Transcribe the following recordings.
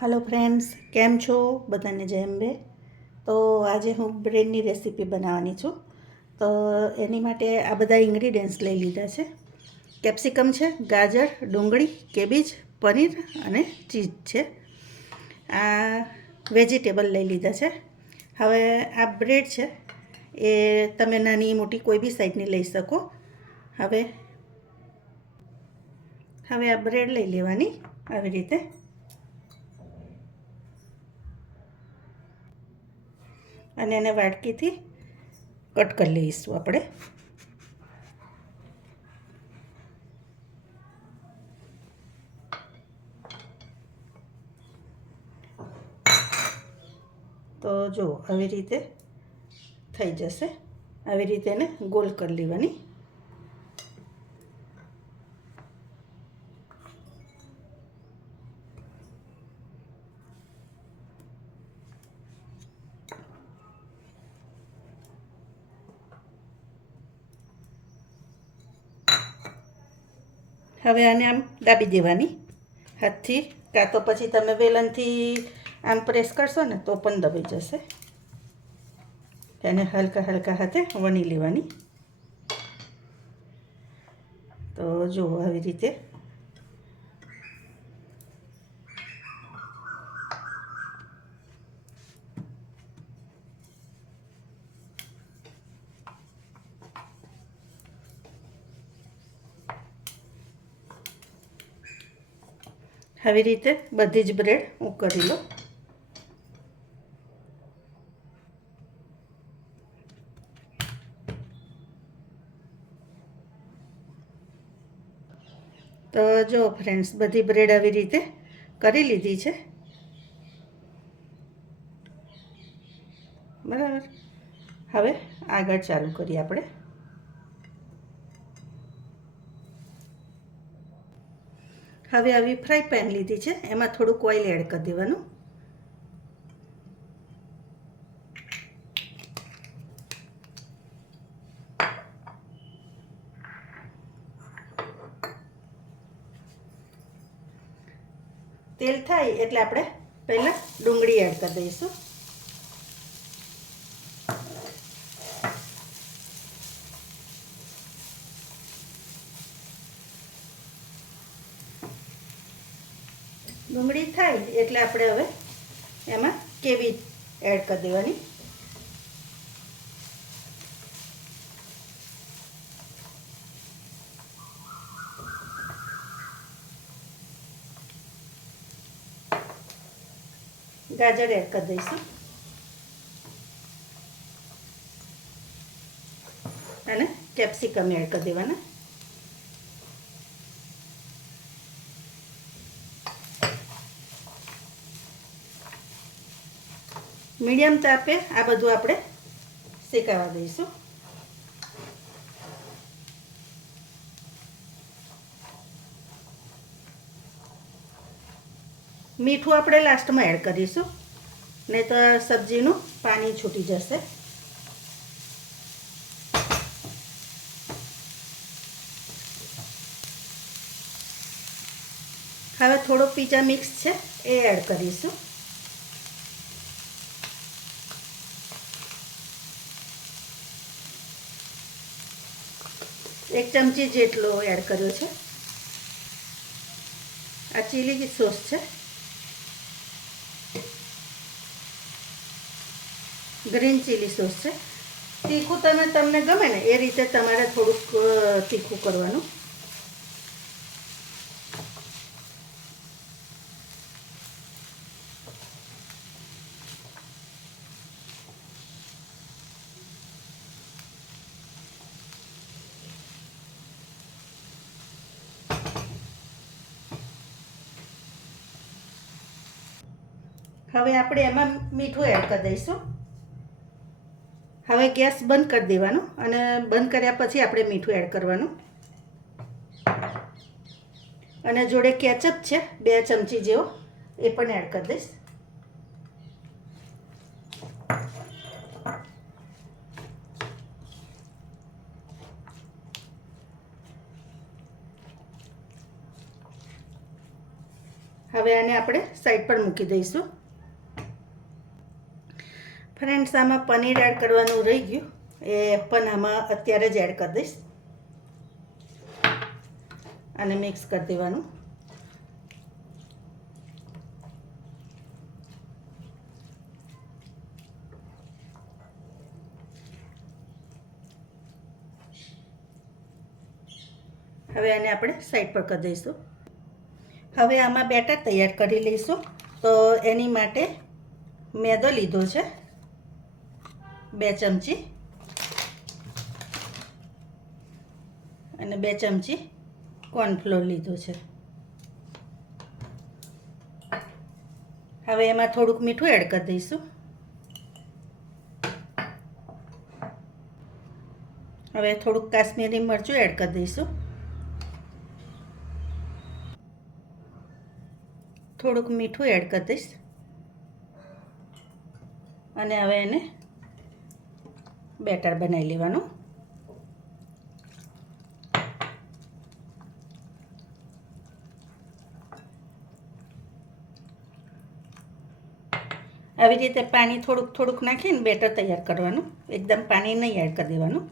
Hello friends, केम छो बधाने जय अंबे। तो आज हूँ ब्रेडनी रेसिपी बनावानी छूँ। तो एनी माटे आ बधा इंग्रीडियंट्स लई लीधा छे। केप्सिकम छे, गाजर, डूंगળી, केबीज, पनीर अने चीज छे। आ वेजिटेबल लई लीधा छे। हवे आ ब्रेड छे ए तमे नानी मोटी कोई बी साइजनी लई शको। हवे आ ब्रेड लई लेवानी आवी रीते અને એને વાટકીથી કટ કરી લઈશું આપણે। તો જો આવી રીતે થઈ જશે। આવી રીતે એને ગોલ કરી લેવાની। હવે આને આમ દાબી દેવાની હાથથી, કાં તો પછી તમે વેલણથી આમ પ્રેસ કરશો ને તો પણ દબાઈ જશે। એને હલકા હલકા હાથે વણી લેવાની। તો જો આવી રીતે આવી રીતે બધી જ બ્રેડ હું કરી લો। તો જો ફ્રેન્ડ્સ, બધી બ્રેડ આવી રીતે કરી લીધી છે, બરાબર। હવે આગળ ચાલુ કરીએ આપણે। હવે આવી ફ્રાય પેન લીધી છે, એમાં થોડુંક ઓઇલ એડ કરી દેવાનું। તેલ થાય એટલે આપણે પહેલાં ડુંગળી એડ કરી દઈશું। ડુંગળી થાય એટલે આપણે હવે એમાં કેબીજ એડ કરી દેવાની। ગાજર એડ કરી દઈશું અને કેપ્સિકમ એડ કરી દેવાના। મીડિયમ તાપે આ બધું આપણે શેકાવા દઈશું। મીઠું આપણે લાસ્ટમાં એડ કરીશું, નહીં તો સબ્જીનું પાણી છૂટી જશે। હવે થોડો પીઝા મિક્સ છે એ એડ કરીશું। એક ચમચી જેટલો એડ કર્યો છે। આ ચીલી સોસ છે, ગ્રીન ચીલી સોસ છે। તીખું તમને ગમે ને એ રીતે તમારે થોડુંક તીખું કરવાનું। હવે આપણે એમાં મીઠું એડ કરી દઈશું। હવે ગેસ બંધ કરી દેવાનો અને બંધ કર્યા પછી આપણે મીઠું એડ કરવાનું। અને જોડે કેચઅપ છે 2 ચમચી જેવો, એ પણ એડ કરી દઈશ। હવે આને આપણે સાઈડ પર મૂકી દઈશું. ફ્રેન્ડ્સ, આમાં પનીર એડ કરવાનું રહી ગયું, એ પણ આમાં અત્યારે જ એડ કરી દઈશ અને મિક્સ કરી દેવાનું. હવે આને આપણે સાઈડ પર કરી દઈશું. હવે આમાં બેટર તૈયાર કરી લઈશું. તો એની માટે મેદો લીધો છે 2 ચમચી અને 2 ચમચી કોર્નફ્લોર લીધો છે. હવે એમાં થોડુંક મીઠું એડ કરી દઈશું. હવે થોડુંક કાશ્મીરી મરચું એડ કરી દઈશું. થોડુંક મીઠું એડ કરી દઈશ અને હવે એને બેટર બનાવી લેવાનું. આવી રીતે પાણી થોડુંક થોડુંક નાખીને બેટર તૈયાર કરવાનું. એકદમ પાણી નહીં એડ કરી દેવાનું.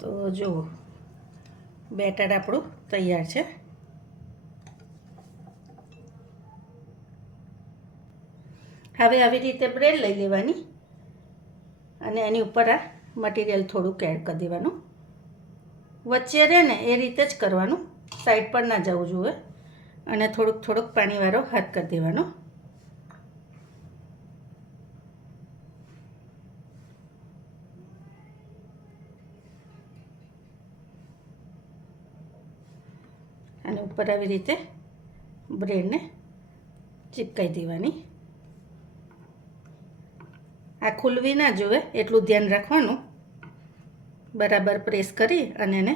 તો જુઓ, બેટર આપણું તૈયાર છે. હવે આવી રીતે બ્રેડ લઈ લેવાની અને એની ઉપર આ મટીરિયલ થોડુંક એડ કરી દેવાનું. વચ્ચે રહે ને એ રીતે જ કરવાનું, સાઈડ પર ના જવું જોઈએ અને થોડુંક થોડુંક પાણીવાળો હાથ કરી દેવાનો. અને ઉપર આવી રીતે બ્રેડને ચીપકાઈ દેવાની. આ ખુલવી ના જોઈએ એટલું ધ્યાન રાખવાનું. બરાબર પ્રેસ કરી અને એને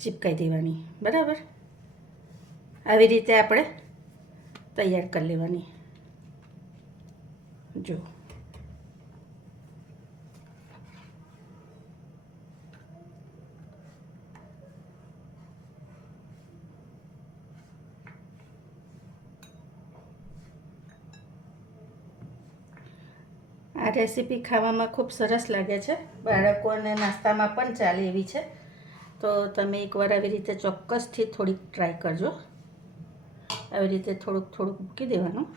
ચીપકાઈ દેવાની. બરાબર આવી રીતે આપણે તૈયાર કરી લેવાની. જો આ રેસીપી ખાવામાં ખૂબ સરસ લાગે છે. બાળકોને નાસ્તામાં પણ ચાલે એવી છે. તો તમે એકવાર આવી રીતે ચોક્કસથી થોડીક ટ્રાય કરજો. આવી રીતે થોડુંક થોડુંક મૂકી દેવાનું.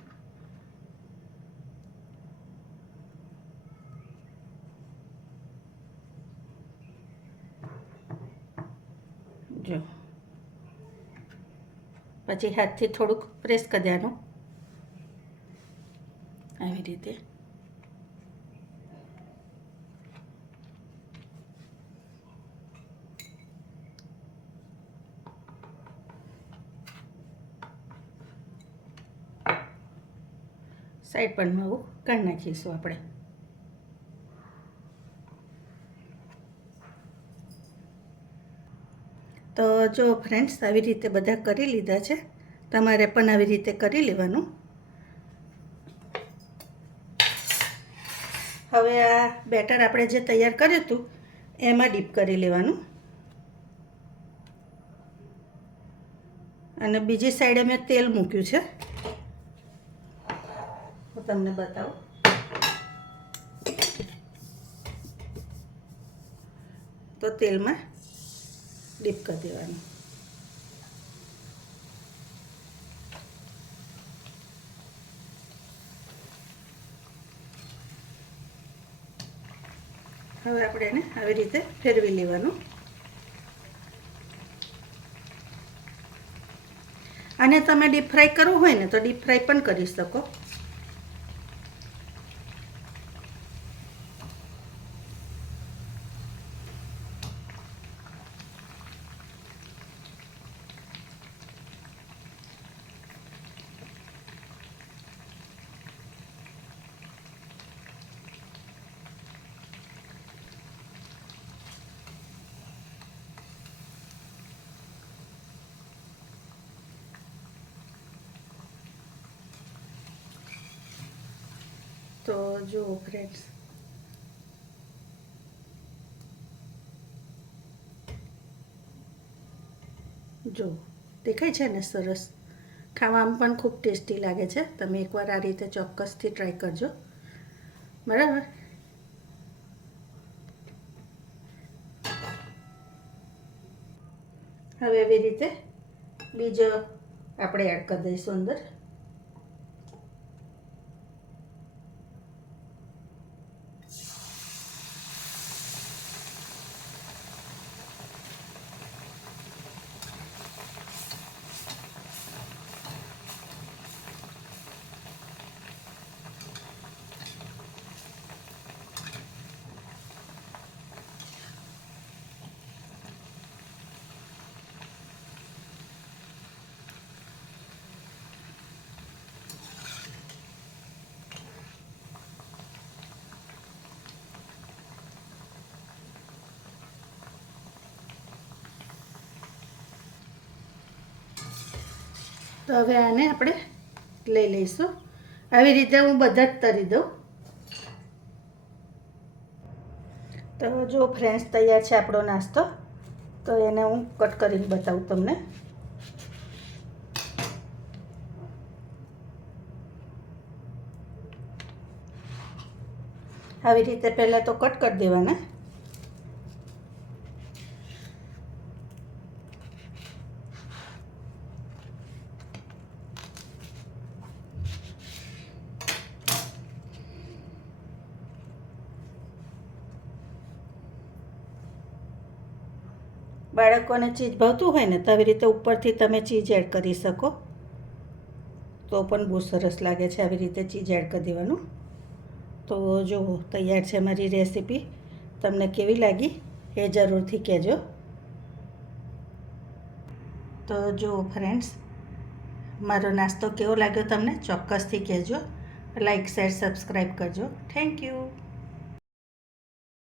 જો પછી હાથથી થોડુંક પ્રેસ કરી દેવાનું આવી રીતે. સાઈડ પર આવું કાઢી નાખીશું આપણે. તો જો ફ્રેન્ડ્સ, આવી રીતે બધા કરી લીધા છે. તમારે પણ આવી રીતે કરી લેવાનું. હવે આ બેટર આપણે જે તૈયાર કર્યું હતું એમાં ડીપ કરી લેવાનું અને બીજી સાઈડે મેં તેલ મૂક્યું છે. હું તમને બતાવું. તો તેલમાં ડીપ કરી દેવાનું. હવે આપણે એને આવી રીતે ફેરવી લેવાનું. આને તમે ડીપ ફ્રાય કરવું હોય ને તો ડીપ ફ્રાય પણ કરી શકો. તો જુઓ ફ્રેન્ડ્સ, જો દેખાય છે ને સરસ, ખાવામાં પણ ખૂબ ટેસ્ટી લાગે છે. તમે એકવાર આ રીતે ચોક્કસથી ટ્રાય કરજો, બરાબર. હવે એવી રીતે બીજો આપણે એડ કરી દઈશું અંદર. તો હવે આને આપણે લઈ લઈશું. આવી રીતે હું બધા જ તળી દઉં. તો જો ફ્રેન્ડ્સ, તૈયાર છે આપણો નાસ્તો. તો એને હું કટ કરીને બતાવું તમને. આવી રીતે પહેલાં તો કટ કરી દેવાના. બાળકોને ચીઝ ભાવતું હોય ને તો આવી રીતે ઉપરથી તમે ચીઝ એડ કરી શકો, તો પણ બહુ સરસ લાગે છે. આવી રીતે ચીઝ એડ કરી દેવાનું. તો જો તૈયાર છે મારી રેસીપી. તમને કેવી લાગી એ જરૂરથી કહેજો. તો જો ફ્રેન્ડ્સ, મારો નાસ્તો કેવો લાગ્યો તમને ચોક્કસથી કહેજો. લાઈક, શેર, સબસ્ક્રાઈબ કરજો. Thank you.